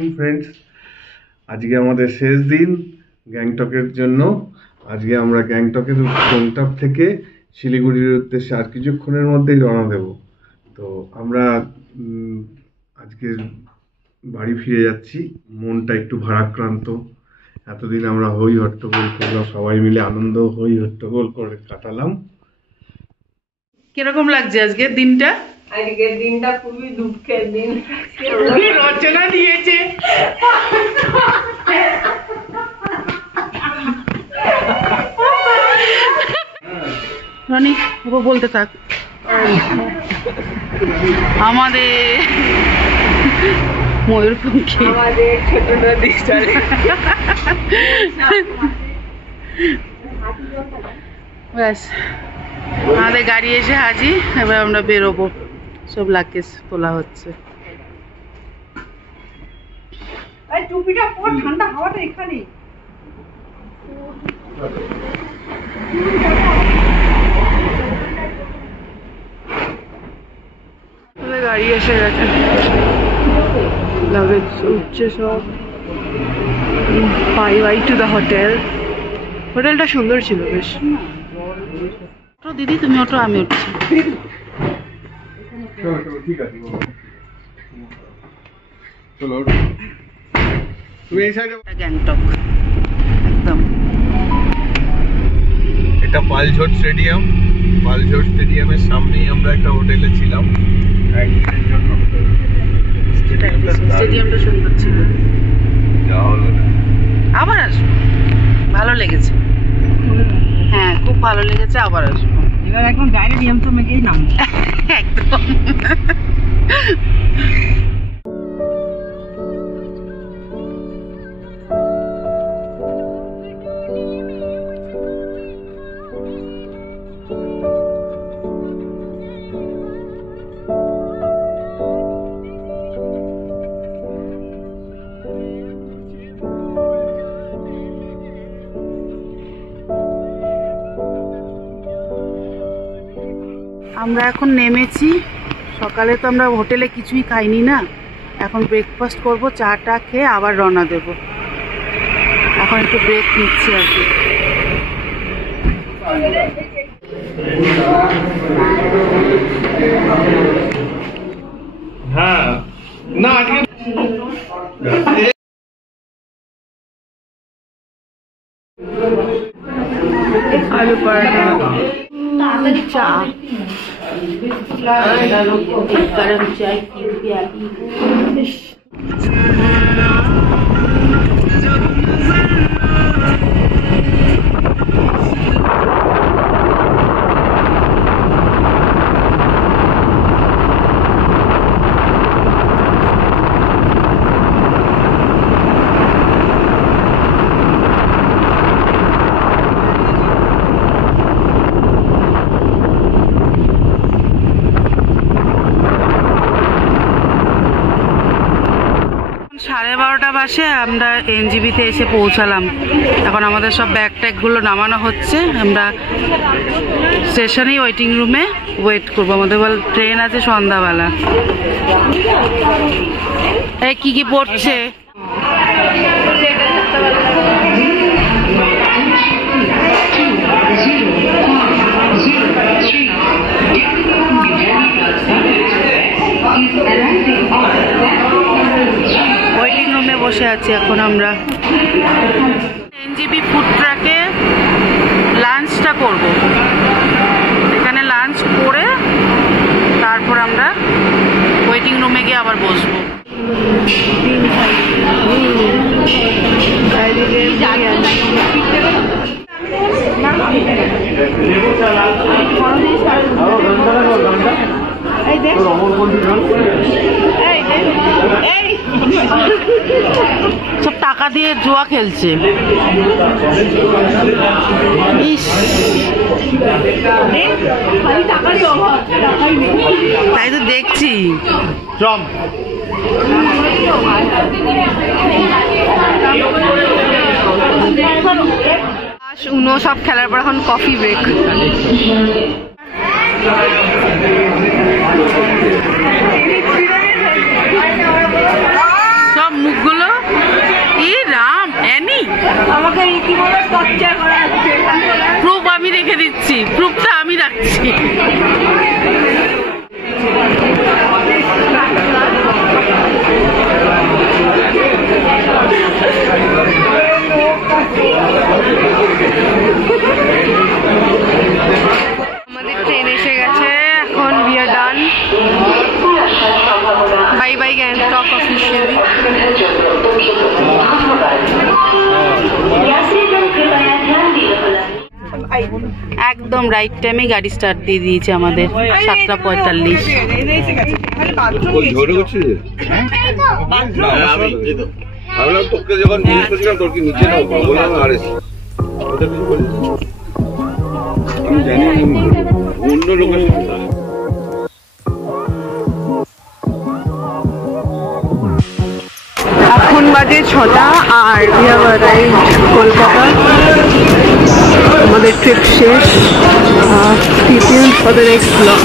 Morning friends. আজকে আমাদের শেষ দিন গ্যাংটকের জন্য। আজকে আমরা গ্যাংটকের গন্তব্য থেকে শিলিগুড়ির উদ্দেশ্যে আর কিছুক্ষণের মধ্যেই রওনা দেব। তো আমরা আজকে বাড়ি ফিরে যাচ্ছি। মনটা একটু ভারাক্রান্ত। এতদিন আমরা হই হট্টগোল করলাম, সবাই মিলে আনন্দ হই হট্টগোল করে কাটালাম। কিরকম লাগছে আজকের দিনটা? আজকের দিনটা খুবই দুঃখের দিন। রচনা দিয়েছে। রনি বলতে থাক। আমাদের ময়ূরপঙ্খী, আমাদের ছোট নদী চলে। ব্যাস আমাদের গাড়ি এসে হাজির। এবার আমরা বেরোবো। সব লাগেজ তোলা হচ্ছে। টুপিটা পর, ঠান্ডা হাওয়াটা এখানে। গাড়ি এসে গেছে, লাগেজ উঠছে সব। Bye to the hotel. হোটেলটা সুন্দর ছিল বেশ। দিদি তুমি ওঠো, আমি উঠছি। গ্যাংটক একদম। এটা পালঝোট স্টেডিয়াম। পালঝোট স্টেডিয়ামের সামনেই আমরা একটা হোটেলে ছিলাম একদিনের জন্য। স্টেডিয়ামটা সুন্দর ছিল। আবার আসবো, ভালো লেগেছে। হ্যাঁ খুব ভালো লেগেছে, আবার আসবো। এবার এখন ডাইরেক্ট ইয়ামথমে গিয়েই নাম। একদম। আমরা এখন নেমেছি। সকালে তো আমরা হোটেলে কিছুই খাইনি না, এখন ব্রেকফাস্ট করব। চাটা খেয়ে আবার রওনা দেব। এখন একটু ব্রেক নিচ্ছি আর কি। হ্যাঁ না आलू पराठा, चा, गरम चाय की प्याली। সাড়ে 12টা বাজে আমরা এনজিবিতে এসে পৌঁছালাম। এখন আমাদের সব ব্যাগ ট্যাগগুলো নামানো হচ্ছে। আমরা স্টেশনেই ওয়েটিং রুমে ওয়েট করবো। আমাদের বল ট্রেন আছে সন্ধ্যাবেলা। এই কি পড়ছে? ওয়েটিং রুমে বসে আছি এখন আমরা। এনজিবি ফুড ট্রাকে লাঞ্চটা করব। এখানে লাঞ্চ করে তারপর আমরা ওয়েটিং রুমে গিয়ে আবার বসবো। সব টাকা দিয়ে জুয়া খেলছে। তাই তো দেখছি। উনো সব খেলার পর এখন কফি ব্রেক। সব মুখগুলো রাখছি। আমাদের ট্রেন এসে গেছে, এখন we are done. Bye bye Gangtok officially. একদম রাইট টাইমে গাড়ি স্টার্ট দিয়ে দিয়েছে আমাদের, 7:45। আমরা তোকে যখন জিজ্ঞেস করছিলাম তোর কি নিচে নাও বললাম আর আমি জানি অন্য লোকের সাথে এখন বাজে 6টা আর we have arrived কলকাতা। আমাদের ট্রিপ শেষ। Stay tuned for the next vlog.